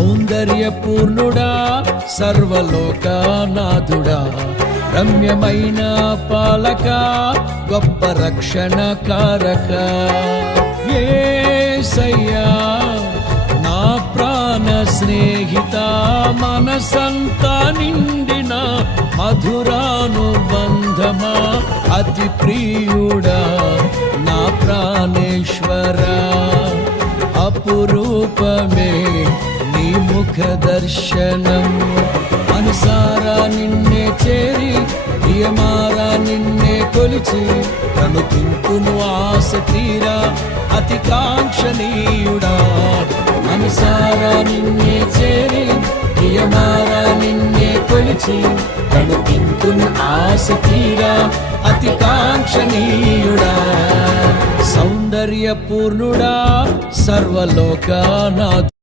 సౌందర్యపూర్ణుడా సర్వలోకనాథుడా రమ్యమైన పాలక గొప్ప రక్షణ కారక యేసయ్యా నా ప్రాణ స్నేహిత మనసంతా నిండిన మధురానుబంధమా అతి ప్రియుడా నా ప్రాణేశ్వరా అపురూపమే నీ ముఖ దర్శనం మనసారా నిన్నే చేరి ప్రియమారా నిన్నే కొలిచి కనుతింపును ఆశ తీరా అతి కాంక్షణీయుడా మనసారా నిన్నే చేరి ప్రియమారా నిన్నే కొలిచి కనుతింపును ఆశ తీరా అతి కాంక్షణీయుడా సౌందర్యపూర్ణుడా సర్వలోకనాథుడా